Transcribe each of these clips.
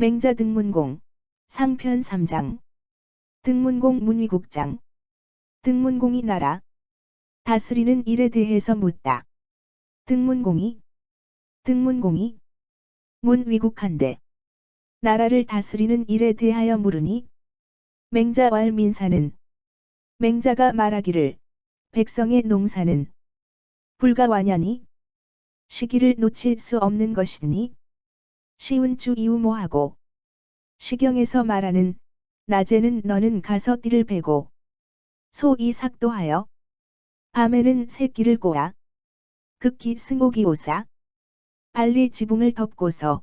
맹자 등문공 상편 3장 등문공 문위국장 등문공이 나라 다스리는 일에 대해서 묻다. 등문공이 문위국한데 나라를 다스리는 일에 대하여 물으니 맹자왈 민사는 맹자가 말하기를 백성의 농사는 불가완연히 시기를 놓칠 수 없는 것이니 시운 주 이우모하고 시경에서 말하는 낮에는 너는 가서 띠를 베고 소 이삭도하여 밤에는 새끼를 꼬아 극기 승옥이 오사 발리 지붕을 덮고서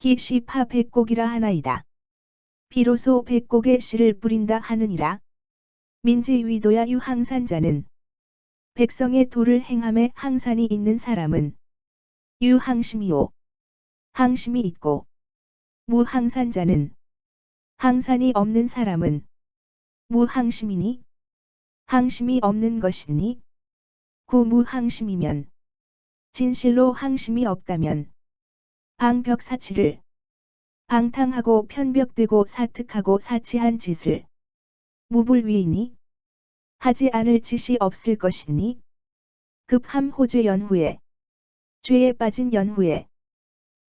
기시파 백곡이라 하나이다. 비로소 백곡에 씨를 뿌린다 하느니라. 민지위도야 유항산자는 백성의 도를 행함에 항산이 있는 사람은 유항심이요 항심이 있고 무항산자는 항산이 없는 사람은 무항심이니 항심이 없는 것이니 구무항심이면 진실로 항심이 없다면 방벽사치를 방탕하고 편벽되고 사특하고 사치한 짓을 무불위이니 하지 않을 짓이 없을 것이니 급함 호죄 연후에 죄에 빠진 연후에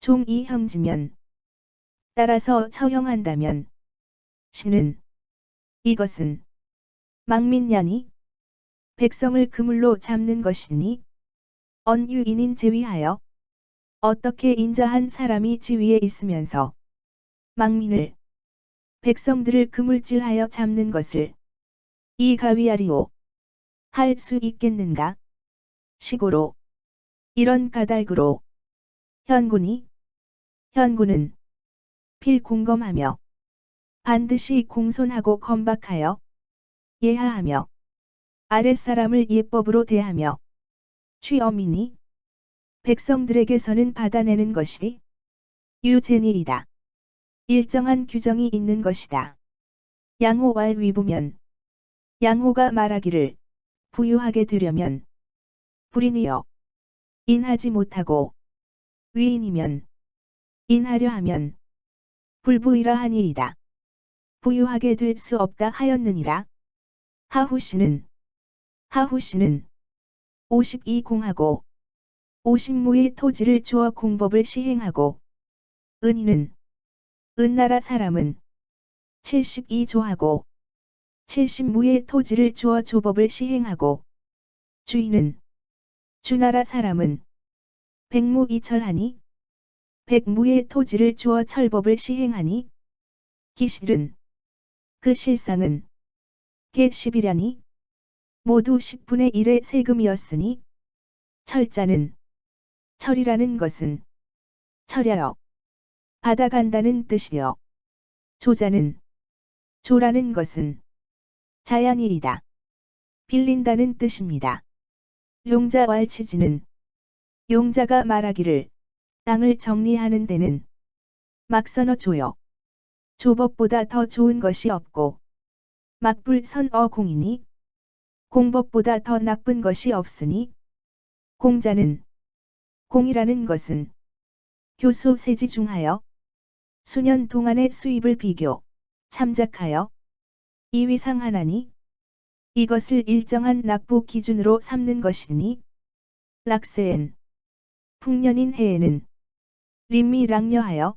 종이 형지면 따라서 처형한다면 시는 이것은 망민냐니 백성을 그물로 잡는 것이니 언유인인 제위하여 어떻게 인자한 사람이 지위에 있으면서 망민을 백성들을 그물질하여 잡는 것을 이 가위아리오 할 수 있겠는가? 시고로 이런 까닭으로 현군은 필공검하며 반드시 공손하고 건박하여 예하하며 아랫사람을 예법으로 대하며 취엄이니 백성들에게서는 받아내는 것이 유제니이다. 일정한 규정이 있는 것이다. 양호왈 위부면 양호가 말하기를 부유하게 되려면 불인이여 인하지 못하고 위인이면 인하려 하면 불부이라 하니이다. 부유하게 될 수 없다 하였느니라. 하후시는 52공하고 50무의 토지를 주어 공법을 시행하고 은인은 은나라 사람은 72조하고 70무의 토지를 주어 조법을 시행하고 주인은 주나라 사람은 100무 이철하니 100무의 토지를 주어 철법을 시행하니 기실은 그 실상은 개 10이라니 모두 10분의 1의 세금이었으니 철자는 철이라는 것은 철야여 받아간다는 뜻이여 조자는 조라는 것은 자양이이다. 빌린다는 뜻입니다. 용자왈치지는 용자가 말하기를 땅을 정리하는 데는 막선어 조여 조법보다 더 좋은 것이 없고 막불선어 공이니 공법보다 더 나쁜 것이 없으니 공자는 공이라는 것은 교수 세지 중하여 수년 동안의 수입을 비교 참작하여 이위상하나니 이것을 일정한 납부 기준으로 삼는 것이니 락세엔 풍년인 해에는 림미랑려하여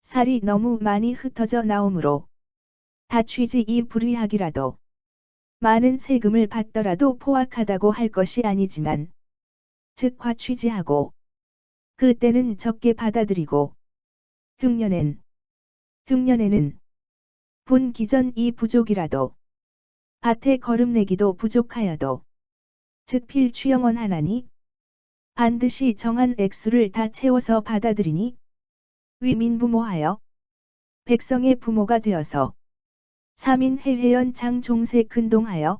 살이 너무 많이 흩어져 나오므로 다취지 이 불의하기라도 많은 세금을 받더라도 포악하다고 할 것이 아니지만 즉 과취지하고 그때는 적게 받아들이고 흉년에는 분기전 이 부족이라도 밭에 거름내기도 부족하여도 즉 필취영원 하나니 반드시 정한 액수를 다 채워서 받아들이니 위민부모하여 백성의 부모가 되어서 사민해회연 장종세 근동하여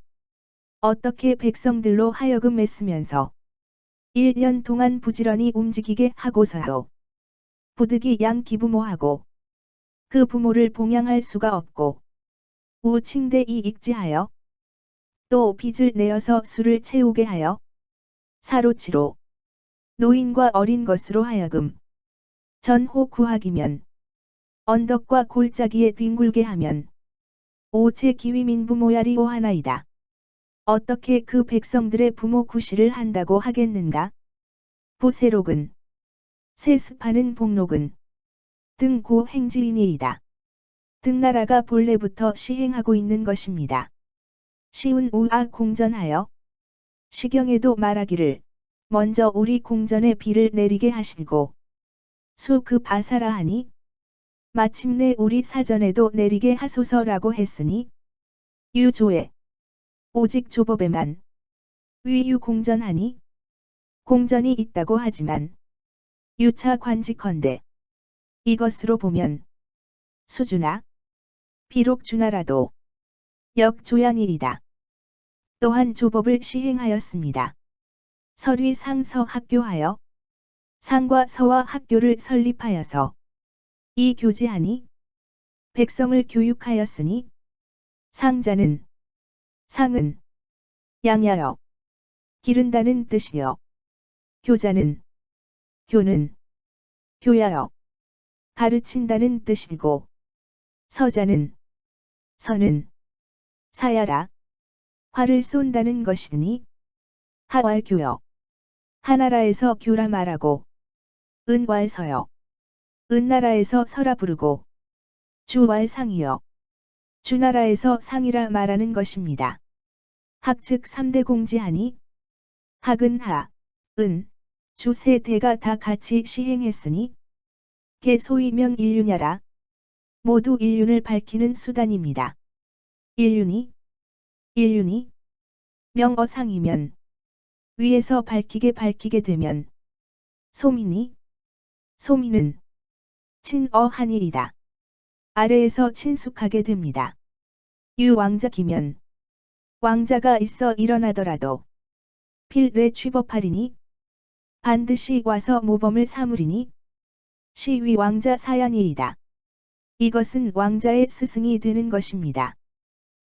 어떻게 백성들로 하여금 애쓰면서 1년 동안 부지런히 움직이게 하고서도 부득이 양기부모하고 그 부모를 봉양할 수가 없고 우칭대 이익지하여 또 빚을 내어서 술을 채우게 하여 사로치로 노인과 어린 것으로 하여금 전호 구학이면 언덕과 골짜기에 뒹굴게 하면 오체 기위민부 모야리 오하나이다. 어떻게 그 백성들의 부모 구실을 한다고 하겠는가? 부세록은 세습하는 복록은 등 고 행지인이이다. 등나라가 본래부터 시행하고 있는 것입니다. 시운 우아 공전하여 시경에도 말하기를 먼저 우리 공전에 비를 내리게 하시고 수 그 바사라 하니 마침내 우리 사전에도 내리게 하소서라고 했으니 유조에 오직 조법에만 위유 공전하니 공전이 있다고 하지만 유차 관직헌데 이것으로 보면 수주나 비록 주나라도 역조양이이다. 또한 조법을 시행하였습니다. 설위 상서 학교하여 상과 서와 학교를 설립하여서 이 교지하니 백성을 교육하였으니 상자는 상은 양야여 기른다는 뜻이요 교자는 교는 교야여 가르친다는 뜻이고 서자는 서는 사야라 활을 쏜다는 것이니 하왈교여 하나라에서 교라 말하고 은왈서여 은나라에서 서라 부르고 주왈상이여 주나라에서 상이라 말하는 것입니다. 학즉 3대 공지하니 학은 하, 은, 주 세 대가 다 같이 시행했으니 개 소위 명일륜야라 모두 일륜을 밝히는 수단입니다. 일륜이 명어상이면 위에서 밝히게 되면 소민은 친어한이이다. 아래에서 친숙하게 됩니다. 유왕자기면 왕자가 있어 일어나더라도 필례 취법하리니 반드시 와서 모범을 삼으리니 시위 왕자 사연이이다. 이것은 왕자의 스승이 되는 것입니다.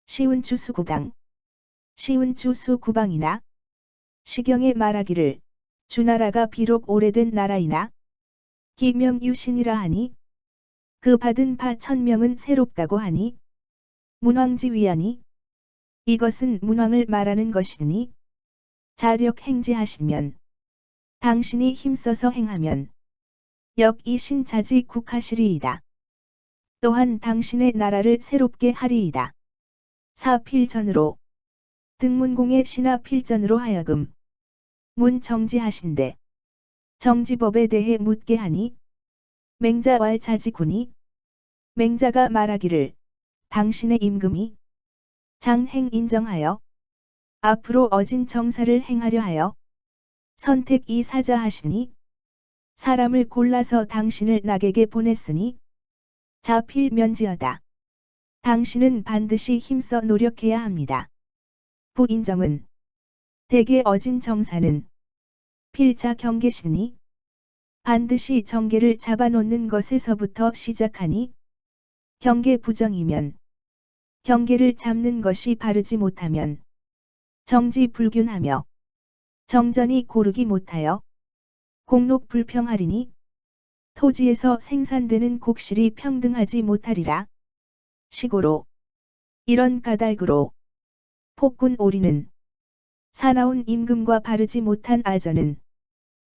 시운주수구방 시운주수구방이나 시경에 말하기를 주나라가 비록 오래된 나라이나 기명유신이라 하니 그 받은 바 1000명은 새롭다고 하니 문왕지위하니 이것은 문왕을 말하는 것이니 자력 행지하시면 당신이 힘써서 행하면 역이신자지 국하시리이다. 또한 당신의 나라를 새롭게 하리이다. 사필전으로 등문공의 신하 필전으로 하여금 문정지하신대 정지법에 대해 묻게 하니 맹자왈 자지군이 맹자가 말하기를 당신의 임금이 장행 인정하여 앞으로 어진 정사를 행하려 하여 선택 이 사자 하시니 사람을 골라서 당신을 낙에게 보냈으니 자필면지어다. 당신은 반드시 힘써 노력해야 합니다. 부인정은 대개 어진 정사는 필자 경계시니 반드시 정계를 잡아놓는 것에서부터 시작하니 경계 부정이면 경계를 잡는 것이 바르지 못하면 정지 불균하며 정전이 고르기 못하여 공록 불평하리니 토지에서 생산되는 곡실이 평등하지 못하리라. 시고로 이런 까닭으로 폭군 오리는 사나운 임금과 바르지 못한 아전은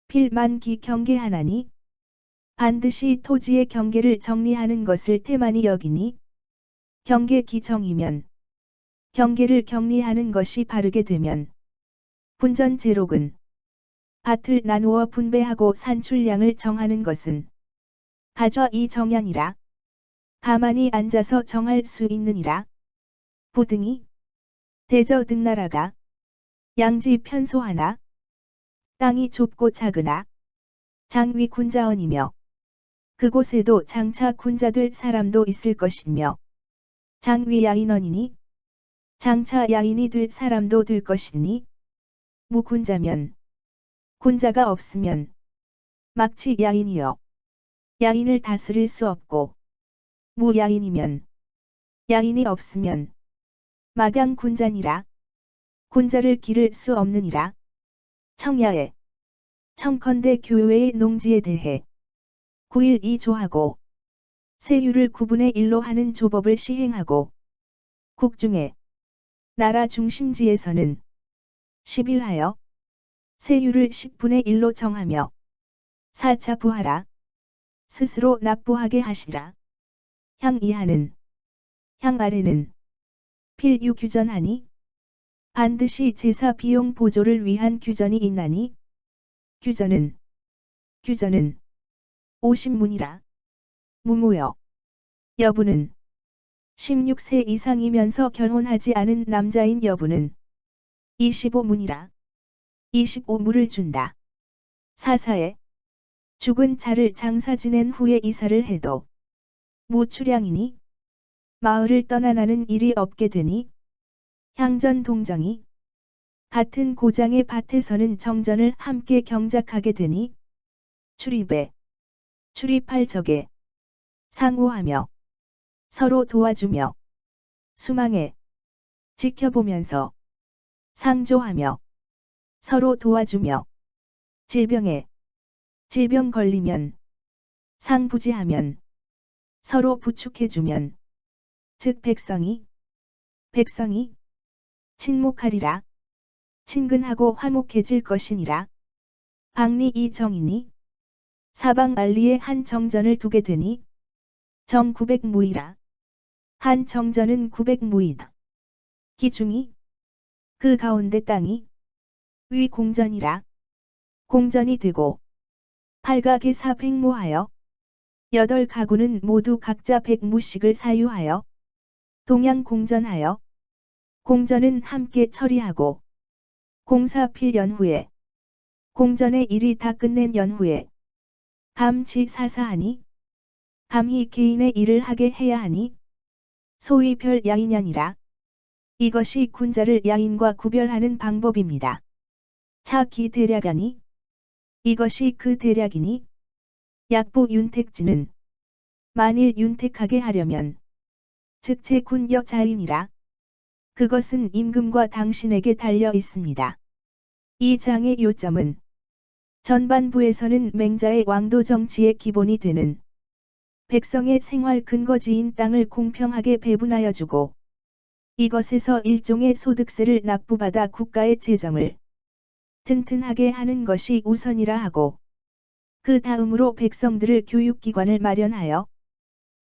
필만기 경계하나니 반드시 토지의 경계를 정리하는 것을 태만히 여기니 경계 기정이면 경계를 격리하는 것이 바르게 되면 분전제록은 밭을 나누어 분배하고 산출량을 정하는 것은 가좌 이 정량이라 가만히 앉아서 정할 수 있느니라. 부등이 대저 등나라가 양지 편소하나 땅이 좁고 작으나 장위 군자원이며 그곳에도 장차 군자될 사람도 있을 것이며 장위 야인원이니 장차 야인이 될 사람도 될 것이니 무군자면 군자가 없으면 막치 야인이여 야인을 다스릴 수 없고 무야인이면 야인이 없으면 막양 군자니라 군자를 기를 수 없느니라. 청야에 청컨대 교외의 농지에 대해 9일 2조하고 세율을 9분의 1로 하는 조법을 시행하고 국중에 나라 중심지에서는 10일하여 세율을 10분의 1로 정하며 4차 부하라 스스로 납부하게 하시라. 향 이하는 향 아래는 필유 규전하니 반드시 제사 비용 보조를 위한 규전이 있나니 규전은 50문이라. 무모여 여부는 16세 이상이면서 결혼하지 않은 남자인 여부는 25문이라. 25무를 준다. 사사에 죽은 자를 장사 지낸 후에 이사를 해도 무출량이니 마을을 떠나나는 일이 없게 되니 향전 동정이 같은 고장의 밭에서는 정전을 함께 경작하게 되니 출입할 적에 상호하며 서로 도와주며 수망에 지켜보면서 상조하며 서로 도와주며 질병 걸리면 상부지하면 서로 부축해주면 즉 백성이 친목하리라. 친근하고 화목해질 것이니라. 박리 이 정이니 사방 알리에 한 정전을 두게 되니 정 900무이라. 한 정전은 900무이다. 기중이 그 가운데 땅이 위 공전이라. 공전이 되고 팔각에 400무하여 8가구는 모두 각자 100무씩을 사유하여 동양 공전하여 공전은 함께 처리하고 공사필 연후에 공전의 일이 다 끝낸 연후에 감치 사사하니 감히 개인의 일을 하게 해야 하니 소위 별 야인연이라. 이것이 군자를 야인과 구별하는 방법입니다. 차기 대략하니 이것이 그 대략이니 약부 윤택지는 만일 윤택하게 하려면 즉 제군역 자인이라. 그것은 임금과 당신에게 달려 있습니다. 이 장의 요점은 전반부에서는 맹자의 왕도 정치의 기본이 되는 백성의 생활 근거지인 땅을 공평하게 배분하여 주고 이것에서 일종의 소득세를 납부받아 국가의 재정을 튼튼하게 하는 것이 우선이라 하고 그 다음으로 백성들을 교육기관을 마련하여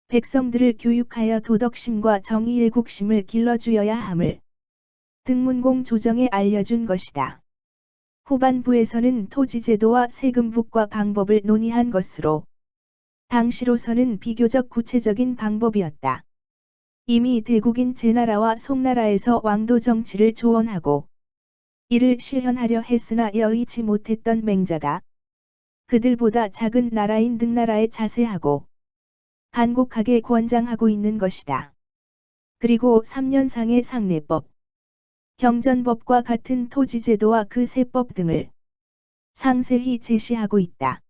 백성들을 교육하여 도덕심과 정의의 국심을 길러주어야 함을 등문공 조정에 알려준 것이다. 후반부에서는 토지제도와 세금북과 방법을 논의한 것으로 당시로서는 비교적 구체적인 방법이었다. 이미 대국인 제나라와 송나라에서 왕도 정치를 조언하고 이를 실현하려 했으나 여의치 못했던 맹자가 그들보다 작은 나라인 등나라에 자세하고 간곡하게 권장하고 있는 것이다. 그리고 3년상의 상례법, 경전법과 같은 토지제도와 그 세법 등을 상세히 제시하고 있다.